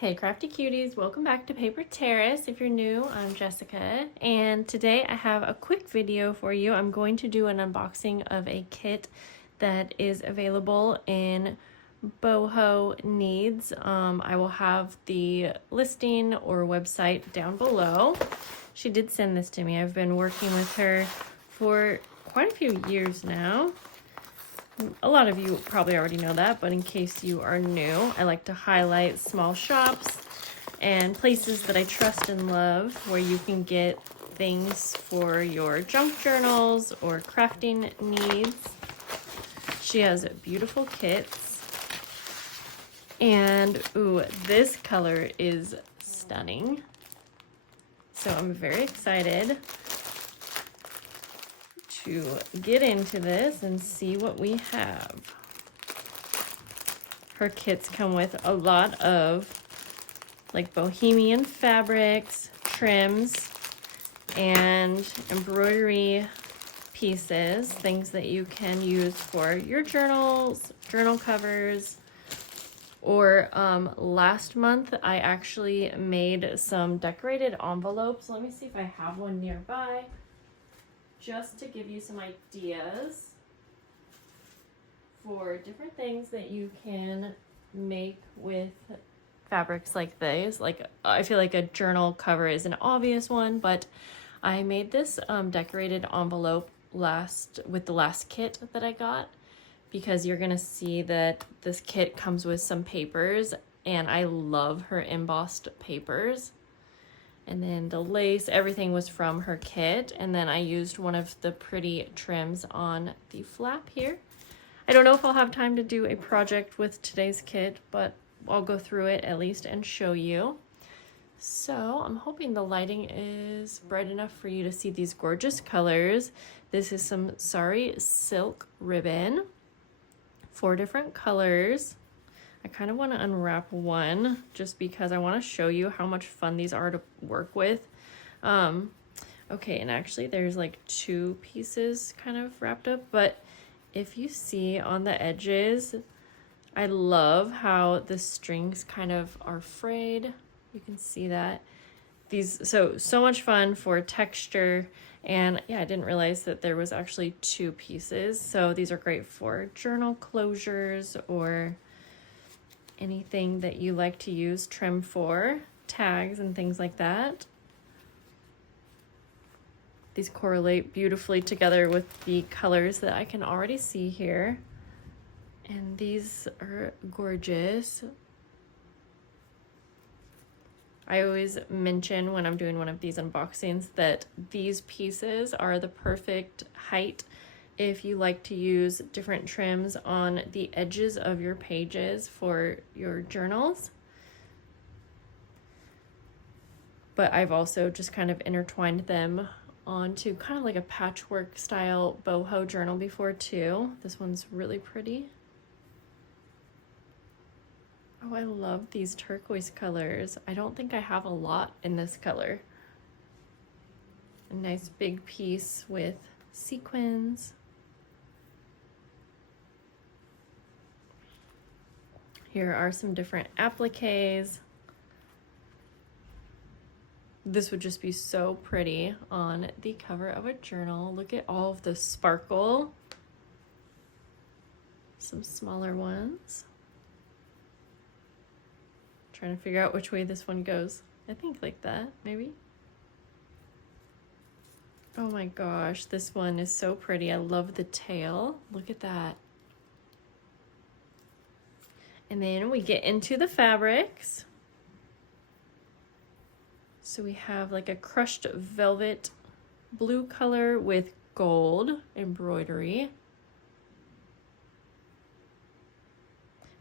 Hey crafty cuties, welcome back to Paper Terrace. If you're new, I'm Jessica, and today I have a quick video for you. I'm going to do an unboxing of a kit that is available in Boho Needs. I will have the listing or website down below. She did send this to me. I've been working with her for quite a few years now. A lot of you probably already know that, but in case you are new, I like to highlight small shops and places that I trust and love where you can get things for your junk journals or crafting needs. She has beautiful kits. And ooh, this color is stunning. So I'm very excited to get into this and see what we have. Her kits come with a lot of like bohemian fabrics, trims, and embroidery pieces, things that you can use for your journals, journal covers, or last month I actually made some decorated envelopes. Let me see if I have one nearby, just to give you some ideas for different things that you can make with fabrics like these. Like, I feel like a journal cover is an obvious one, but I made this decorated envelope with the last kit that I got, because you're gonna see that this kit comes with some papers, and I love her embossed papers. And then the lace, everything was from her kit. And then I used one of the pretty trims on the flap here. I don't know if I'll have time to do a project with today's kit, but I'll go through it at least and show you. So I'm hoping the lighting is bright enough for you to see these gorgeous colors. This is some Sari silk ribbon, 4 different colors. I kind of want to unwrap one just because I want to show you how much fun these are to work with. Okay, and actually there's like 2 pieces kind of wrapped up, but if you see on the edges, I love how the strings kind of are frayed. You can see that. These, so much fun for texture. And yeah, I didn't realize that there was actually 2 pieces. So these are great for journal closures or anything that you like to use trim for, tags and things like that. These correlate beautifully together with the colors that I can already see here. And these are gorgeous. I always mention when I'm doing one of these unboxings that these pieces are the perfect height if you like to use different trims on the edges of your pages for your journals. But I've also just kind of intertwined them onto kind of like a patchwork style boho journal before too. This one's really pretty. Oh, I love these turquoise colors. I don't think I have a lot in this color. A nice big piece with sequins. Here are some different appliques. This would just be so pretty on the cover of a journal. Look at all of the sparkle. Some smaller ones. Trying to figure out which way this one goes. I think like that, maybe. Oh my gosh, this one is so pretty. I love the tail. Look at that. And then we get into the fabrics. So we have like a crushed velvet blue color with gold embroidery.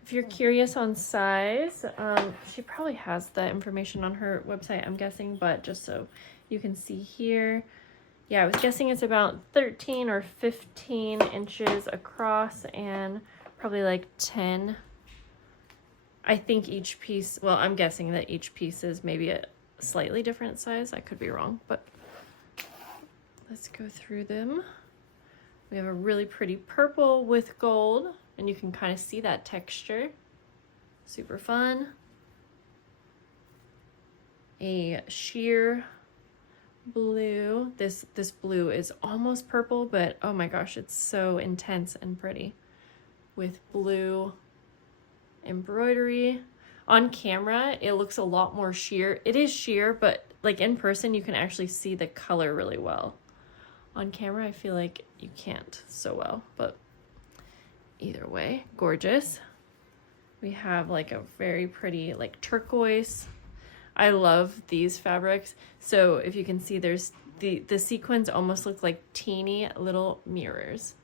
If you're curious on size, she probably has the information on her website, I'm guessing, but just so you can see here. Yeah, I was guessing it's about 13 or 15 inches across and probably like 10. I think each piece, well, I'm guessing that each piece is maybe a slightly different size. I could be wrong, but let's go through them. We have a really pretty purple with gold, and you can kind of see that texture. Super fun. a sheer blue. This blue is almost purple, but oh my gosh, it's so intense and pretty with blue embroidery. On camera, it looks a lot more sheer. It is sheer, but like in person, you can actually see the color really well. On camera, I feel like you can't so well, but either way, gorgeous. We have like a very pretty like turquoise. I love these fabrics. So if you can see, there's the sequins almost look like teeny little mirrors.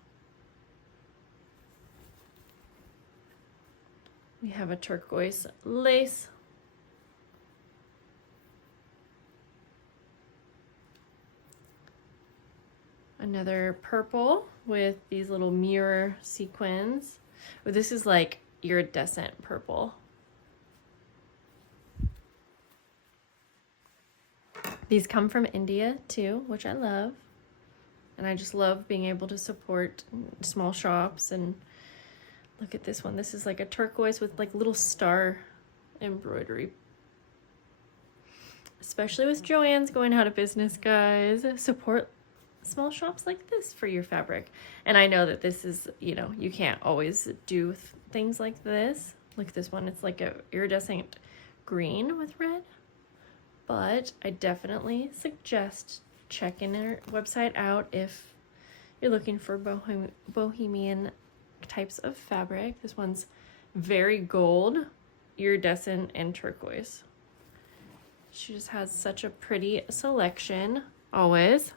We have a turquoise lace. Another purple with these little mirror sequins. Oh, this is like iridescent purple. These come from India too, which I love. And I just love being able to support small shops. And look at this one. This is like a turquoise with like little star embroidery. Especially with Joann's going out of business, guys. Support small shops like this for your fabric. And I know that this is, you know, you can't always do things like this. Look at this one. It's like a iridescent green with red. But I definitely suggest checking their website out if you're looking for bohemian types of fabric. This one's very gold, iridescent, and turquoise. She just has such a pretty selection, always.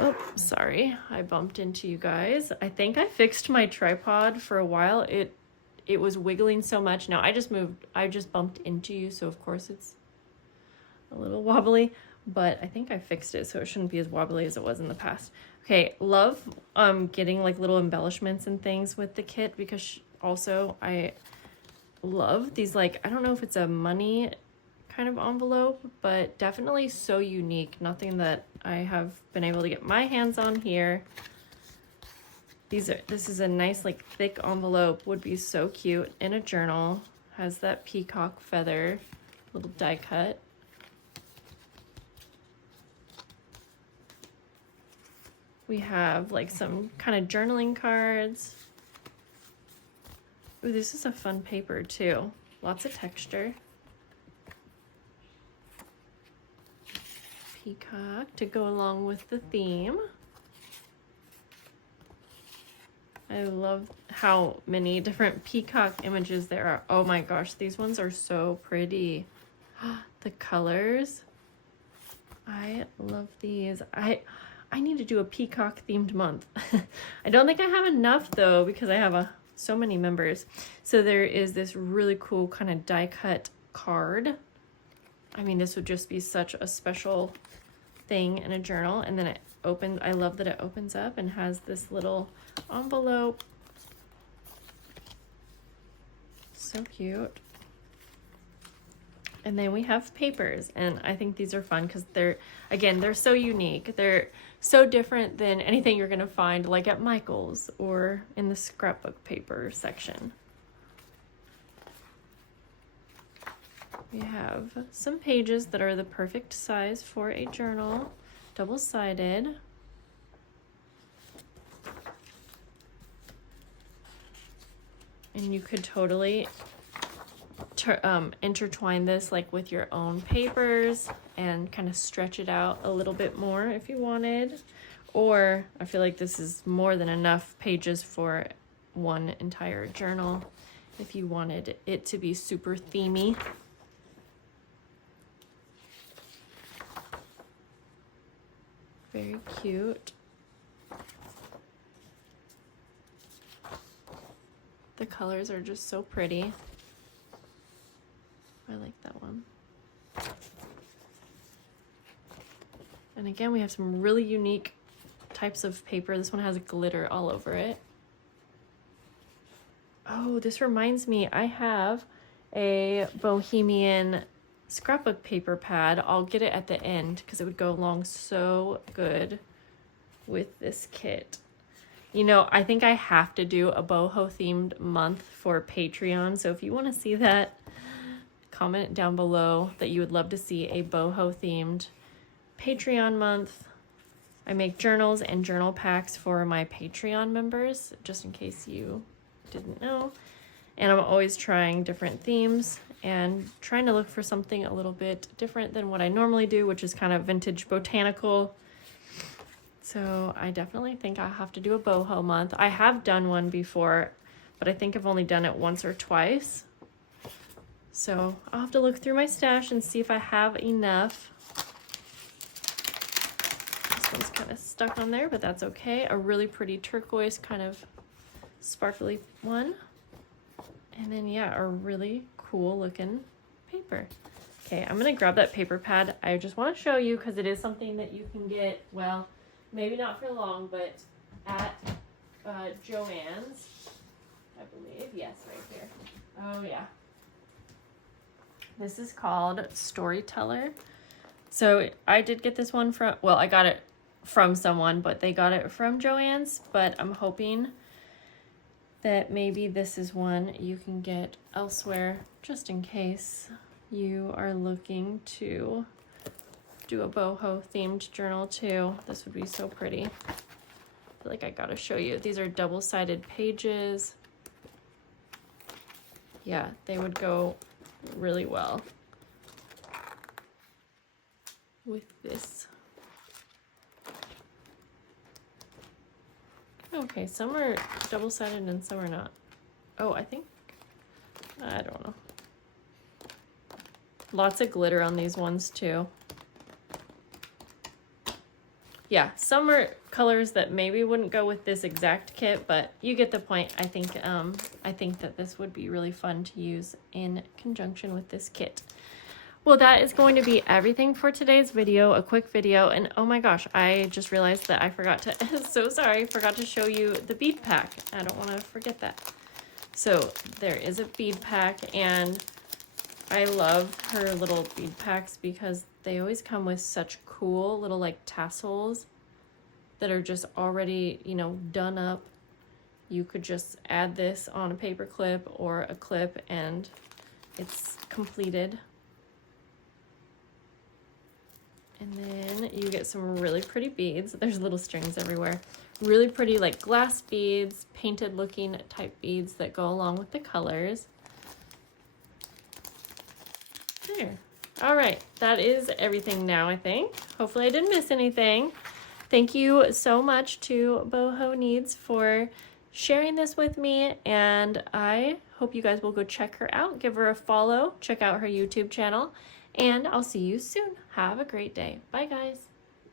Oh, sorry, I bumped into you guys. I think I fixed my tripod for a while. It was wiggling so much. Now I just bumped into you, so of course it's a little wobbly, but I think I fixed it so it shouldn't be as wobbly as it was in the past. Okay, love getting like little embellishments and things with the kit, because also I love these, like, I don't know if it's a money kind of envelope, but definitely so unique. Nothing that I have been able to get my hands on here. This is a nice like thick envelope, would be so cute in a journal. Has that peacock feather, little die cut. We have like some kind of journaling cards. Ooh, this is a fun paper too. Lots of texture. Peacock to go along with the theme. I love how many different peacock images there are. Oh my gosh, these ones are so pretty. The colors. I love these. I need to do a peacock themed month. I don't think I have enough though, because I have so many members. So there is this really cool kind of die cut card. I mean, this would just be such a special thing in a journal. And then it opens, I love that it opens up and has this little envelope. So cute. And then we have papers, and I think these are fun because they're so unique. They're so different than anything you're gonna find like at Michael's or in the scrapbook paper section. We have some pages that are the perfect size for a journal, double-sided. And you could totally intertwine this like with your own papers and kind of stretch it out a little bit more if you wanted. Or I feel like this is more than enough pages for one entire journal if you wanted it to be super themey. Very cute. The colors are just so pretty. I like that one. And again, we have some really unique types of paper. This one has glitter all over it. Oh, this reminds me, I have a Bohemian scrapbook paper pad. I'll get it at the end because it would go along so good with this kit. You know, I think I have to do a boho themed month for Patreon. So if you want to see that, comment down below that you would love to see a boho themed Patreon month. I make journals and journal packs for my Patreon members, just in case you didn't know. And I'm always trying different themes and trying to look for something a little bit different than what I normally do, which is kind of vintage botanical. So I definitely think I'll have to do a boho month. I have done one before, but I think I've only done it once or twice. So I'll have to look through my stash and see if I have enough. This one's kind of stuck on there, but that's okay. A really pretty turquoise kind of sparkly one. And then, yeah, a really cool looking paper. Okay, I'm gonna grab that paper pad. I just want to show you because it is something that you can get, well, maybe not for long, but at Joann's, I believe. Yes, right here. Oh, yeah. This is called Storyteller. So I did get this one from, well, I got it from someone, but they got it from Joann's, but I'm hoping that maybe this is one you can get elsewhere, just in case you are looking to do a boho themed journal too. This would be so pretty. I feel like I gotta show you. These are double-sided pages. Yeah, they would go really well with this. Okay, some are double-sided and some are not. Oh, I don't know. Lots of glitter on these ones too. Yeah, some are colors that maybe wouldn't go with this exact kit, but you get the point. I think that this would be really fun to use in conjunction with this kit. Well, that is going to be everything for today's video, a quick video. And oh my gosh, I just realized that I forgot to, so sorry, forgot to show you the bead pack. I don't want to forget that. So there is a bead pack, and I love her little bead packs because they always come with such cool little like tassels that are just already, you know, done up. You could just add this on a paper clip or a clip and it's completed. And then you get some really pretty beads. There's little strings everywhere. Really pretty like glass beads, painted looking type beads that go along with the colors. There. All right, that is everything now, I think. Hopefully I didn't miss anything. Thank you so much to Boho Needs for sharing this with me, and I hope you guys will go check her out, give her a follow, check out her YouTube channel, and I'll see you soon. Have a great day. Bye, guys.